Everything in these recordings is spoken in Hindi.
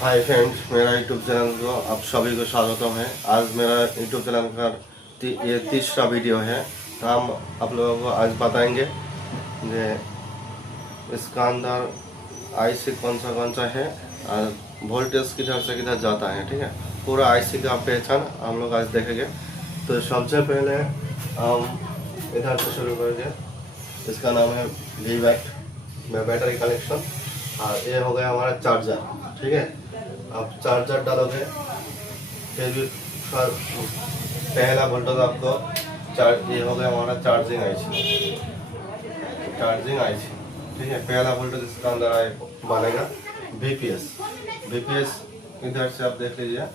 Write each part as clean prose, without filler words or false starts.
हाय फ्रेंड्स, मेरा यूट्यूब चैनल को आप सभी को स्वागतम है। आज मेरा यूट्यूब चैनल का ये तीसरा वीडियो है। तो हम आप लोगों को आज बताएंगे कि इसका अंदर आईसी कौन सा है और वोल्टेज किधर से किधर जाता है। ठीक है, पूरा आईसी का पहचान हम लोग आज देखेंगे। तो सबसे पहले हम इधर से शुरू करेंगे। इसका नाम है वी बैटरी कनेक्शन और ये हो गया हमारा चार्जर। ठीक है, आप चार्जर डालोगे फिर भी पहला वोल्टेज आपको ये हो गया हमारा चार्जिंग आईसी। ठीक है, पहला वोल्टेज इसका अंदर आए बनेगा बीपीएस। इधर से आप देख लीजिए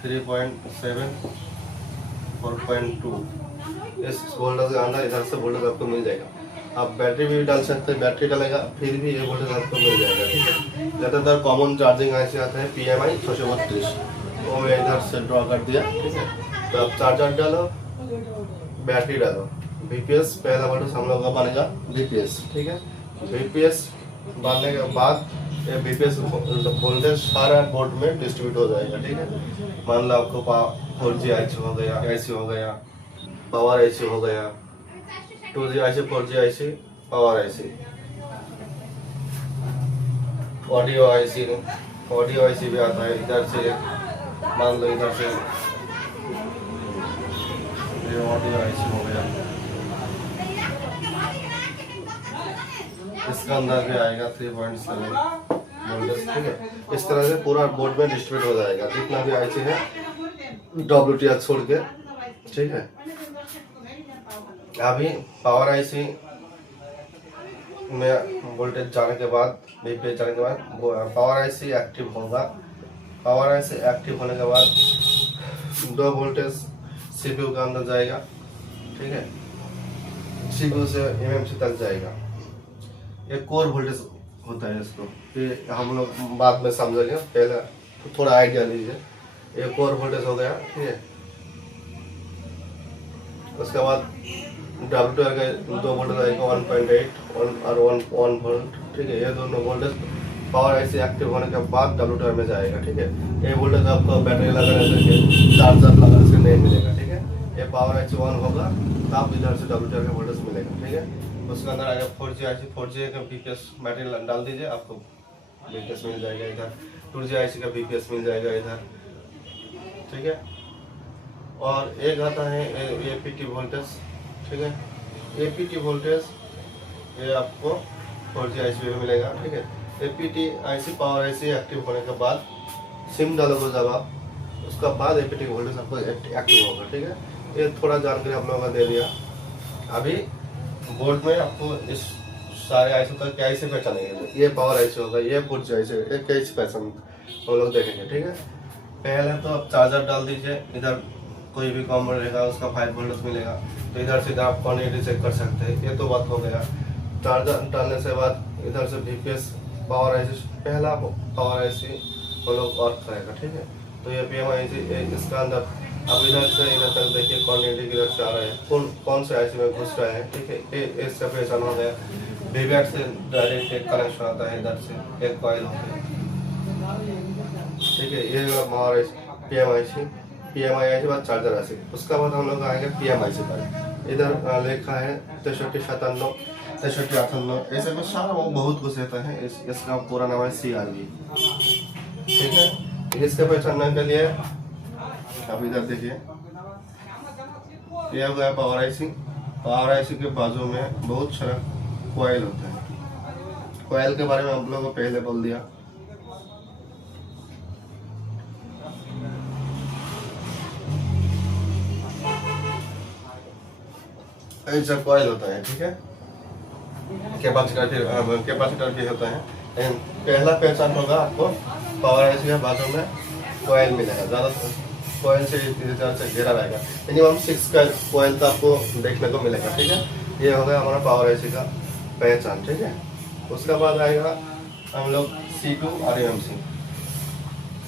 3.7 4.2 इस वोल्टेज के अंदर इधर से वोल्टेज आपको मिल जाएगा। आप बैटरी भी डाल सकते हैं, बैटरी डालेगा फिर भी ये वोल्टेज आपको मिल जाएगा। ठीक है, ज़्यादातर कॉमन चार्जिंग ऐसे आता है PMI 632, वो मैं इधर से ड्रॉ कर दिया। ठीक है, तो आप चार्जर डालो, बैटरी डालो, बीपीएस पहला वोल्टेज हम लोग का बनेगा बीपीएस। ठीक है, बीपीएस बनने के बाद ये बीपीएस वोल्टेज सारा बोर्ड में डिस्ट्रीब्यूट हो जाएगा। ठीक है, मान लो आपको 4G IC हो गया, IC हो गया, पावर IC हो गया, 2G IC 4G IC, power IC, audio IC भी आता है। इधर से मान लो इधर से ये ऑडियो IC हो गया, इसका अंदर भी आएगा 3.7 वोल्टेज। ठीक है, इस तरह से पूरा बोर्ड में डिस्ट्रीब्यूट हो जाएगा जितना भी IC है WTH छोड़ के। ठीक है, अभी पावर आईसी में वोल्टेज जाने के बाद बीपीएस जाने के बाद पावर आईसी एक्टिव होगा। पावर आईसी एक्टिव होने के बाद 2 वोल्टेज सीपीयू के अंदर जाएगा। ठीक है, सीपीयू से एमएमसी तक जाएगा। ये कोर वोल्टेज होता है, इसको ये हम लोग बाद में समझेंगे, पहले थोड़ा आइडिया लीजिए। ये कोर वोल्टेज हो गया। ठीक है, उसके बाद WTR का 2 वोल्टेज आएगा 1.8 और 1 वोल्ट। ठीक है, ये दोनों वोल्टेज पावर आईसी एक्टिव होने के बाद WTR में जाएगा। ठीक है, ये वोल्टेज आपको बैटरी लगाने से चार्जर लगाने से नहीं मिलेगा। ठीक है, ये पावर आईसी 1 होगा तब इधर से WTR का वोल्टेज मिलेगा। ठीक है, उसके अंदर आएगा 4G IC, 4G का बीपीएस बैटरी डाल दीजिए, आपको बीपीएस मिल जाएगा। इधर 2G IC का बीपीएस मिल जाएगा इधर। ठीक है, और एक आता है APT वोल्टेज। ठीक है, APT वोल्टेज ये आपको 4G IC में मिलेगा। ठीक है, APT IC power IC active होने के बाद सिम डालोगे जब आप, उसका बाद APT वोल्टेज आपको एक्टिव होगा। ठीक है, ये थोड़ा जानकारी आप लोगों ने दे दिया। अभी बोर्ड में आपको इस सारे IC का क्या IC पहचानेंगे। ये पावर IC होगा, ये 4G IC, ये क्या IC पहचान हम लोग देखेंगे। ठीक है, पहले तो आप चार्जर डाल दीजिए, इधर कोई भी कॉमन रहेगा उसका 5 वोल्टेज मिलेगा, तो इधर से आप क्वांटिटी चेक कर सकते हैं। ये तो बात हो गया। चार्जर डालने से बाद इधर से बीपीएस पावर आईसी, पहला पावर आईसी हम लोग ऑफ करेगा। ठीक है, तो ये PMI IC इसका अंदर अब इधर से इधर तक देखिए क्वांटिटी किधर से आ रहा है, कौन से IC में घुस रहा है। ठीक है, इसका पहचान हो गया। वीवैट से डायरेक्ट एक कनेक्शन आता है, इधर से एक कॉइल होता है। ठीक है, ये हमारा PMI IC बाद चार्जर IC, उसका बाद हम लोग आएंगे PMI IC पर। इधर लिखा है 6397 6398, ऐसे में सारा वो बहुत कुछ रहता है। इसका पूरा नाम है CRV। ठीक है, इसके पहचानने के लिए अब इधर देखिए, ये हो गया पावर आईसी। पावर आईसी के बाजू में बहुत सारा कॉइल होता है। कॉइल के बारे में हम लोगों को पहले बोल दिया। ऐसा कॉइल होता है। ठीक है, कैपेसिटर भी होता है। पहला पहचान होगा आपको पावर आईसी के बाजू में कॉइल मिलेगा, ज़्यादा कॉइल से इधर से घेरा रहेगा, मिनिमम 6 का कॉइल तो आपको देखने को मिलेगा। ठीक है, ये हो गया हमारा पावर आईसी का पहचान। ठीक है, उसके बाद आएगा हम लोग CPU और एमएमसी।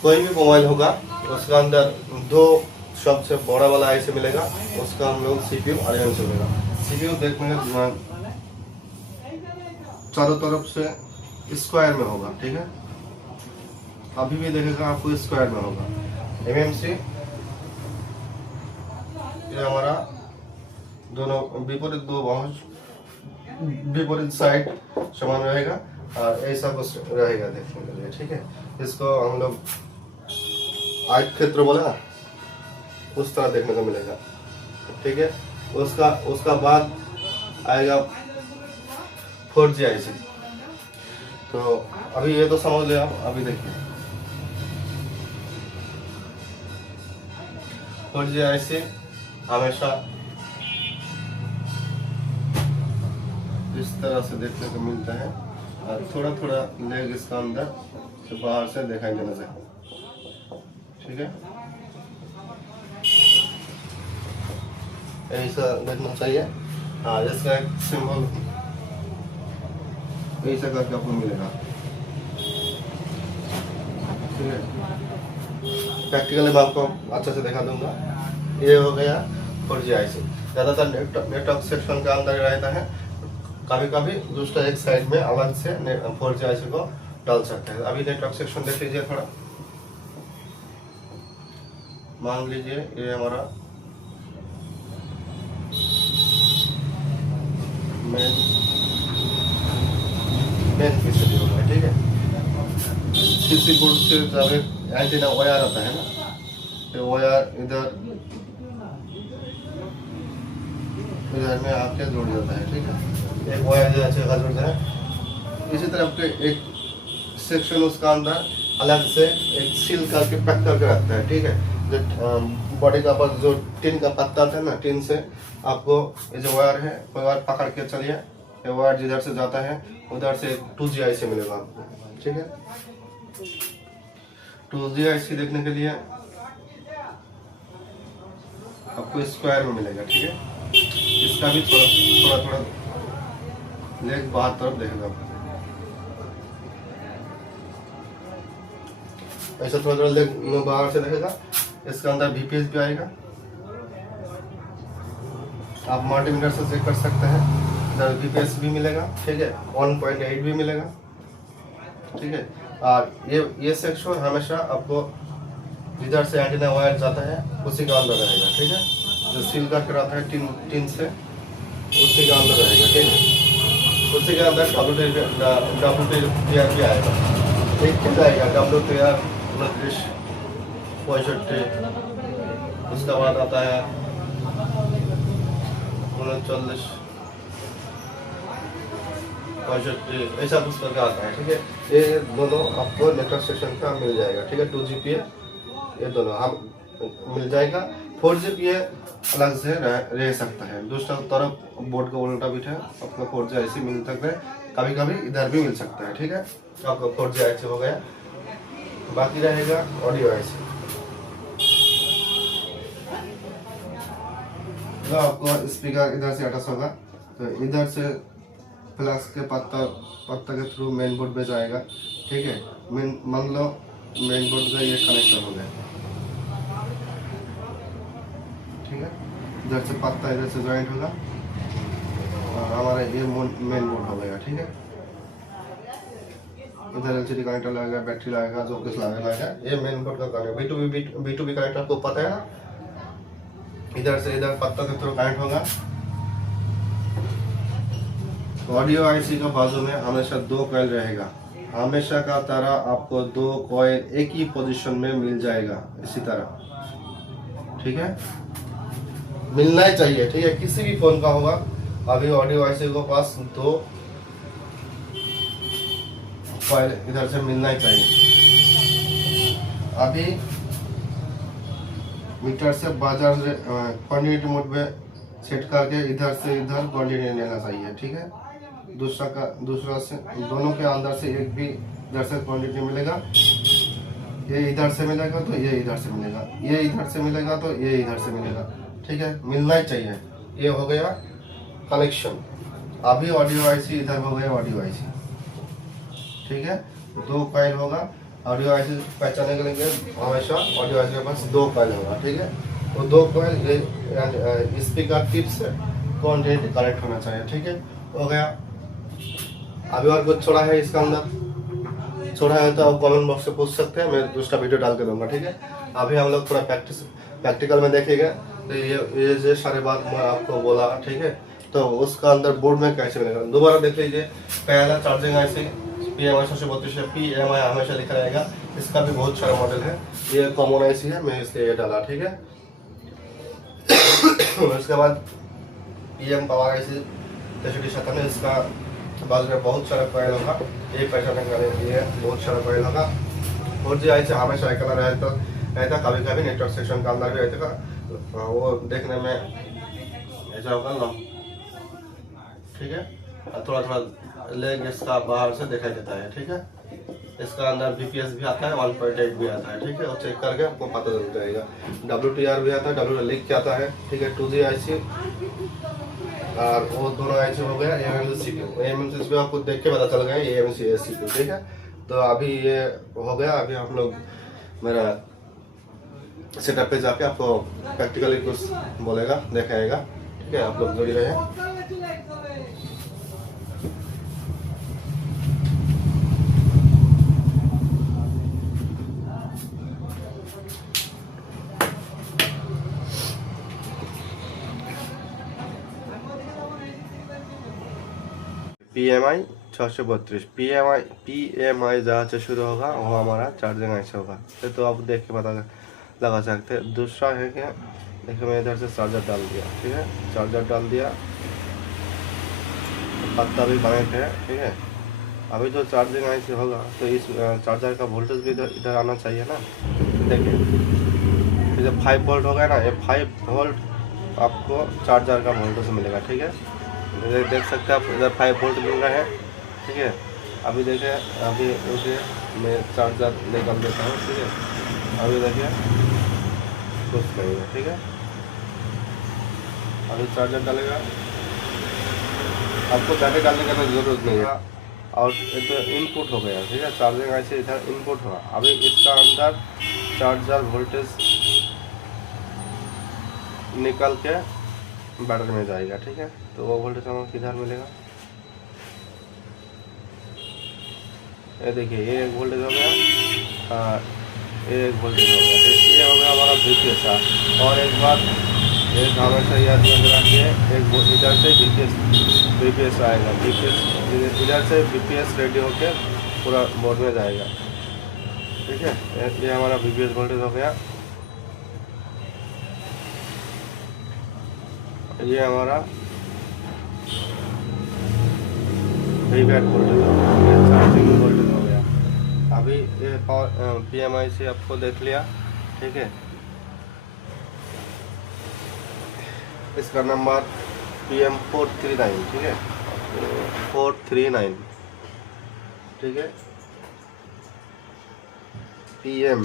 कोई भी मोबाइल होगा उसका अंदर 2 सबसे बड़ा वाला आईसी मिलेगा, उसका हम लोग CPU और एमएमसी मिलेगा। CPU देखने का चारों तरफ से स्क्वायर में होगा। ठीक है, अभी भी देखेगा आपको स्क्वायर में होगा। एमएमसी ये हमारा दोनों विपरीत दो बाहु विपरीत साइड समान रहेगा और ऐसा कुछ रहेगा देखने के लिए, ठीक है। इसको हम लोग आयत क्षेत्र बोला ना, उस तरह देखने को मिलेगा, ठीक है। उसका बाद आएगा 4G IC। तो अभी ये तो समझ लिया आप, अभी देखिए 4G IC हमेशा इस तरह से देखने को मिलता है और थोड़ा थोड़ा लेग इसका अंदर से बाहर से दिखाई देना चाहिए, ठीक है। ऐसा देखना चाहिए। हाँ, इसका एक सिंबल ऐसा करके आपको मिलेगा, ठीक है। प्रैक्टिकली मैं आपको अच्छे से दिखा दूंगा। ये हो गया 4G IC। ज़्यादातर नेटवर्क सेक्शन के अंदर रहता है, कभी कभी दूसरा एक साइड में अलग से 4G IC को डाल सकते हैं। अभी नेटवर्क सेक्शन देख लीजिए थोड़ा। मान लीजिए ये हमारा मेन पीसीबी होगा, ठीक है। किसी बोर्ड से जब एक एंटीना वायर आता है ना, तो वायर इधर में आके जुड़ जाता है, ठीक है। एक वायर जैसे जुड़ता है, इसी तरह के एक सेक्शन उसका अंदर अलग से एक सील करके पैक करके रखता है, ठीक है। जो बॉडी का पास जो टिन का पत्ता था ना, टिन से आपको ये जो वायर है, वायर पकड़ के चलिए, ये वायर जिधर से जाता है उधर से 2G IC मिलेगा आपको, ठीक है। 2G IC देखने के लिए आपको स्क्वायर में मिलेगा, ठीक है। इसका भी थोड़ा लेग बाहर तरफ देखेगा आपको, ऐसा थोड़ा लेग बाहर से देखेगा। इसका अंदर VPS भी आएगा, आप मल्टीमीटर से चेक कर सकते हैं। इधर VPS भी मिलेगा, ठीक है। 1.8 भी मिलेगा, ठीक है। और ये सेक्शन हमेशा आपको जिधर से एंटीना वायर जाता है उसी का अंदर रहेगा, ठीक है। जो सील करके रहता है टिन से, उसी का अंदर रहेगा, ठीक है। उसी के अंदर WTR भी आएगा, एक चीज आएगा WTR 29 65। उसके बाद आता है 39 65, ऐसा कुछ करके आता है, ठीक है। ये दोनों आपको नेटवर्क सेक्शन का मिल जाएगा, ठीक है। 2GPA ये दोनों हम मिल जाएगा। 4GPA अलग से रह सकता है, दूसरा तरफ बोर्ड का उल्टा भी है, आपको 4G IC मिल सकता है, कभी कभी इधर भी मिल सकता है, ठीक है। आपको 4G IC हो गया। बाकी रहेगा ऑडियो IC। आपको स्पीकर इधर से अटैच होगा, तो इधर से फ्लैश के पत्ता के थ्रू मेन बोर्ड पे जाएगा, ठीक है। मान लो मेन बोर्ड का ये कनेक्शन हो गया, ठीक है। इधर से पत्ता इधर से ज्वाइंट होगा और हमारा ये मेन बोर्ड हो गया, ठीक है। इधर LCD कनेक्टर लगेगा, बैटरी लगेगा, जो कुछ लगेगा, ये मेन बोर्ड का कनेक्टर। B2B कनेक्टर आपको पता है ना, इधर से इधर पत्ता के थ्रू कनेक्ट होगा। ऑडियो IC का बाजू में हमेशा 2 कॉइल रहेगा, हमेशा का तरह आपको 2 कॉइल एक ही पोजीशन में मिल जाएगा, इसी तरह, ठीक है। मिलना ही चाहिए, ठीक है, किसी भी फोन का होगा। अभी ऑडियो IC को पास 2 कॉइल इधर से मिलना ही चाहिए। अभी मीटर से बाजार क्वांटिटी मोड में सेट करके इधर से इधर क्वांटिटी लेना चाहिए, ठीक है। दूसरा से दोनों के अंदर से एक भी इधर से क्वांटिटी मिलेगा, ये इधर से मिलेगा तो ये इधर से मिलेगा, ये इधर से मिलेगा तो ये इधर से मिलेगा, ठीक है। मिलना ही चाहिए। ये हो गया कनेक्शन। अभी ऑडियो IC इधर हो गया ऑडियो IC, ठीक है। 2 कॉइल होगा। ऑडियो IC पहचानने के लिए हमेशा ऑडियो IC के पास 2 कॉइल होगा, ठीक है। वो 2 कॉइल स्पीकर टिप से क्वांटिटी कनेक्ट होना चाहिए, ठीक है। हो गया। अभी और कुछ छोड़ा है इसका अंदर, छोड़ा है तो आप कमेंट बॉक्स से पूछ सकते हैं, मैं दूसरा वीडियो डाल के दूंगा, ठीक है। अभी हम लोग थोड़ा प्रैक्टिकल में देखेंगे। तो ये सारे बात मैं आपको बोला, ठीक है। तो उसका अंदर बोर्ड में कैसे मिलेगा दोबारा देख लीजिए। पहला चार्जिंग IC PMI 732 PMI हमेशा लिखा रहेगा। इसका भी बहुत सारा मॉडल है, ये कॉमन IC है, मैं इसलिए ये डाला, ठीक है। उसके बाद PM पावर IC 6397, इसका बाजू में बहुत सारा कॉइल होगा, ये पहचानने करने के लिए बहुत सारा कॉइल होगा। और जो IC हमेशा एक कलर रहता, कभी कभी नेटवर्क सेक्शन का अंदर भी रहता, वो देखने में ऐसा होगा ना, ठीक है। थोड़ा थोड़ा लेग इसका बाहर से दिखाई देता है, ठीक है। इसका अंदर VPS भी आता है, 1.8 भी आता है, ठीक है। और चेक करके आपको पता चल जाएगा। WTR भी आता है, WTR लिख के आता है, ठीक है। 2G IC और वो दोनों IC हो गया। AMMC CPU आपको देख के पता चल गया AMMC CPU, ठीक है। तो अभी ये हो गया। अभी हम लोग मेरा सेटअप पे जाके आपको प्रैक्टिकली कुछ बोलेगा, दिखाएगा, ठीक है। आप लोग जुड़े रहे। PMI 632 PMI जहाँ से शुरू होगा वो हमारा चार्जिंग IC होगा। तो आप देख के पता लगा सकते हैं। दूसरा है क्या, देखिए मैं इधर से चार्जर डाल दिया, ठीक है। चार्जर डाल दिया, पत्ता भी बने थे, ठीक है। अभी जो चार्जिंग IC होगा तो इस चार्जर का वोल्टेज भी इधर आना चाहिए ना। देखिए जब 5 वोल्ट होगा ना, ये 5 वोल्ट आपको चार्जर का वोल्टेज मिलेगा, ठीक है। देख सकते हैं आप, इधर 5 वोल्ट मिल रहा है, ठीक है। अभी देखिए, अभी रुकिए मैं चार्जर निकाल देता हूँ, ठीक है। अभी देखिए कुछ नहीं है, ठीक है। अभी चार्जर डालेगा, आपको ज़्यादा डालने का जरूरत नहीं है। और ये तो इनपुट हो गया, ठीक है। चार्जिंग IC इधर इनपुट हुआ। अभी इसका अंदर चार्जर वोल्टेज निकल के बैटरी में जाएगा, ठीक है। तो वो वोल्टेज हमें किधर मिलेगा, ये देखिए, ये एक वोल्टेज हो गया, ये एक वोल्टेज हो गया, तो ये हो गया हमारा VPS। और एक बात एक हमेशा याद रखिए, एक इधर से VPS आएगा, VPS इधर से VPS रेडी होकर पूरा बोर्ड में जाएगा, ठीक है। ये हमारा VPS वोल्टेज हो गया। ये हमारा VVAT वोल्टेज हो गया, चार्जिंग वोल्टेज हो गया। अभी ये पावर PMI से आपको देख लिया, ठीक है। इसका नंबर PM439, ठीक है, 439, ठीक है। PM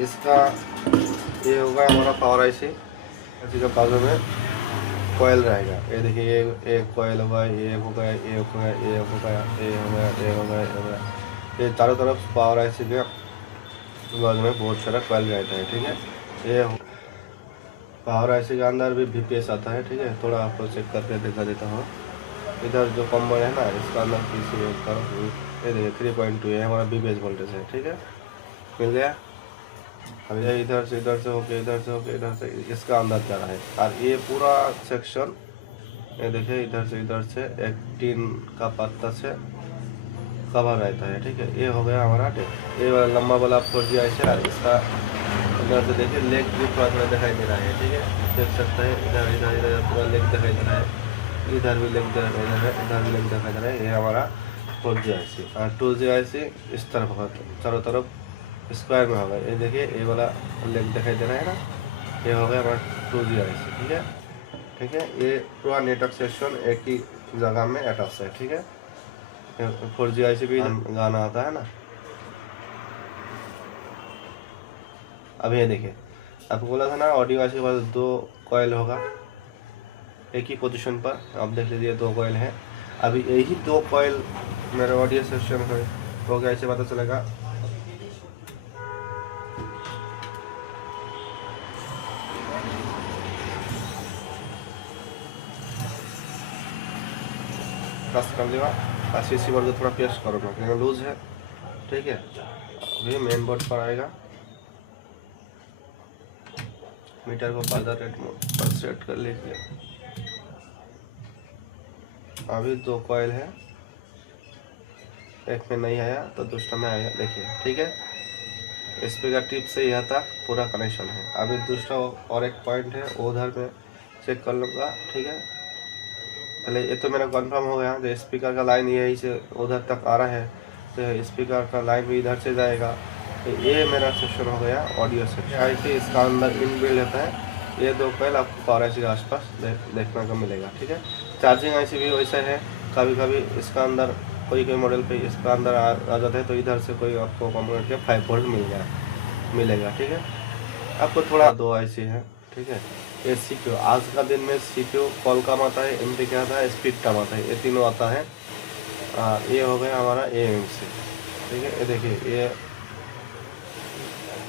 इसका ये होगा हमारा पावर IC। इसी के बाजू में कॉयल रहेगा, ये देखिए, ये एक कॉयल होगा, ये होगा, ये होगा, ये होगा, ये होगा, ये होगा, ये होगा। ये चारों तरफ पावर IC के बाजू में बहुत सारा कॉयल रहता है, ठीक है। ये पावर IC के अंदर भी VPS आता है, ठीक है। थोड़ा आपको चेक करके दिखा देता हूँ। इधर जो कॉम्बो है ना, इसका अंदर किसी एक तरफ ये देखिए 3.2 है हमारा VPS वोल्टेज है, ठीक है। मिल गया। अभी इधर से होके इधर से इसका अंदर जा रहा है। और ये पूरा सेक्शन ये देखिए, इधर से एक टीन का पत्ता से कवर रहता है, ठीक है। ये हो गया हमारा, ये वाला लंबा वाला 4G IC है। इसका इधर से देखिए लेग भी थोड़ा थोड़ा दिखाई दे रहा है, ठीक है। देख सकते हैं इधर पूरा लेग दिखाई दे रहा है, इधर भी लेग दिखाई दे रहा है, इधर भी लेग दिखाई दे रहा है। ये हमारा 4G IC। और 2G IC इस तरफ होगा, चारों तरफ स्क्वायर में होगा। ये देखिए, ये वाला लेग दिखाई दे रहा है ना, ये हो गया हमारा 2G IC, ठीक है, ठीक है। ये पूरा नेटवर्क सेक्शन एक ही जगह में अटैच है, ठीक है। 4G IC भी गाना आता है ना। अब ये देखिए, आपको बोला था ना ऑडियो IC के पास 2 कॉयल होगा एक ही पोजीशन पर। आप देख लीजिए 2 कॉयल है। अभी यही 2 कॉयल मेरे ऑडियो सेक्शन में हो गया, ऐसे पता चलेगा। प्रेस कर लिया, CC वर्ग थोड़ा प्रेस करो क्योंकि लूज है। ठीक है। अभी मेन बोर्ड पर आएगा, मीटर को फादर रेट मोड पर सेट कर लीजिए। अभी 2 कॉइल है, एक में नहीं आया तो दूसरा में आया, देखिए ठीक है। स्पीकर टिप से यहाँ तक पूरा कनेक्शन है। अभी दूसरा और एक पॉइंट है, उधर में चेक कर लूँगा, ठीक है। पहले ये तो मेरा कंफर्म हो गया, जो स्पीकर का लाइन यही से उधर तक आ रहा है, तो स्पीकर का लाइन भी इधर से जाएगा। तो ये मेरा सेक्शन हो गया ऑडियो सेक्शन। आईसी इसका अंदर इनबिल्ड रहता है। ये 2 कॉइल आपको पावर आईसी के आसपास देखने को मिलेगा, ठीक है। चार्जिंग आईसी भी वैसा है, कभी कभी इसका अंदर कोई मॉडल पे इसका अंदर आ जाता है, तो इधर से कोई आपको कंपोनेंट के 5 वोल्ट मिलेगा, ठीक है। आपको थोड़ा 2 आईसी है, ठीक है। ये CPU, आज का दिन में CPU कॉलकॉम आता है, एमटी क्या आता है, स्पीडटर्म आता है, ये तीनों आता है। ये हो गया हमारा AMC, ठीक है। ये देखिए ये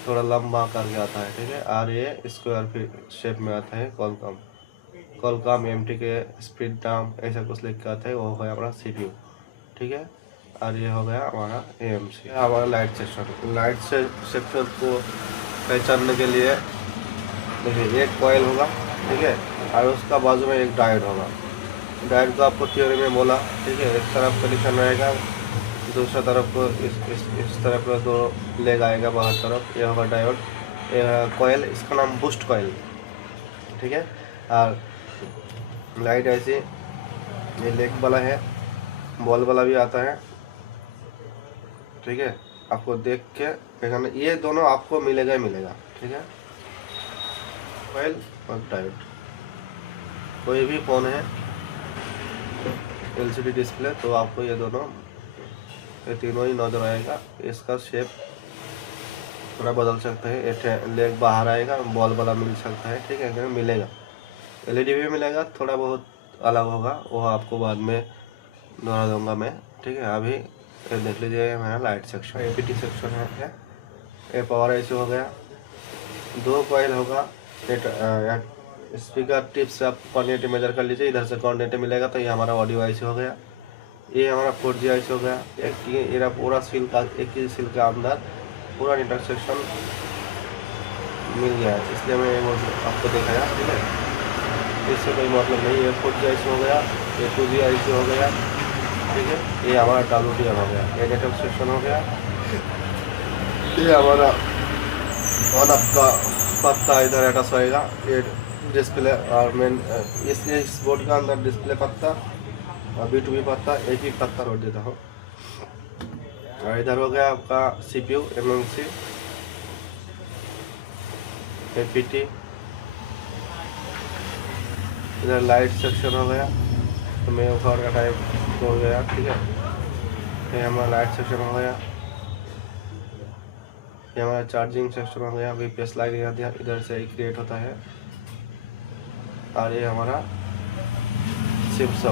थोड़ा लंबा करके आता है, ठीक है। और ये स्क्वायर शेप में आता है, कॉलकॉम एमटी के स्पीडटर्म ऐसा कुछ लिख के आता है, वो हो गया हमारा CPU, ठीक है। और ये हो गया हमारा AMC। हमारा लाइट सेक्शन को पहचानने के लिए देखिए एक कॉइल होगा, ठीक है, और उसका बाजू में एक डायोड होगा। डायोड को आपको थ्योरी में बोला, ठीक है। एक तरफ कनेक्शन रहेगा, दूसरा तरफ को इस तरफ को 2 लेग आएगा बाहर तरफ, ये होगा डायोड। कॉइल, इसका नाम बूस्ट कॉइल, ठीक है। और लाइट ऐसे ये लेग वाला है, बॉल वाला भी आता है, ठीक है। आपको देख के पहचान, ये दोनों आपको मिलेगा, ठीक है। कॉइल और डायोड। कोई भी फ़ोन है LCD डिस्प्ले, तो आपको ये तीनों ही नजर आएगा। इसका शेप थोड़ा बदल सकता है, एक लेग बाहर आएगा, बॉल वाला मिल सकता है, ठीक है, मिलेगा। LED भी मिलेगा, थोड़ा बहुत अलग होगा, वो आपको बाद में दोहरा दूंगा मैं, ठीक है। अभी देख लीजिए मेरा लाइट सेक्शन, APT सेक्शन है। ये पावर आईसी हो गया, 2 कॉइल होगा। स्पीकर टिप से आप क्वांटिटी मेजर कर लीजिए, इधर से क्वांटिटी मिलेगा, तो ये हमारा ऑडियो आईसी हो गया। ये हमारा 4G आईसी हो गया। ये पूरा सील का, एक ही सील के अंदर पूरा इंटरसेक्शन मिल गया है, इसलिए मैं आपको दिखाया, ठीक है। इससे कोई मतलब नहीं है। 4G आईसी हो गया, ये 2G आईसी हो गया, ठीक है। ये हमारा WDM हो गया, ये नेटवर्क सेक्शन हो गया। ये हमारा ऑन ऑफ का पत्ता इधर अटैच होएगा, ये डिस्प्ले और मेन इस बोर्ड का अंदर डिस्प्ले पत्ता और B2B पत्ता, एक ही पत्ता रोक देता हूँ। और इधर हो गया आपका CPU, MMC, APT। इधर लाइट सेक्शन हो गया, तो मैं ऊपर का टाइप हो गया, ठीक है। ये हमारा लाइट सेक्शन हो गया। ये हमारा चार्जिंग सेक्शन हो गया। VPS लाइन इधर से ही क्रिएट होता है। और ये हमारा सिम सब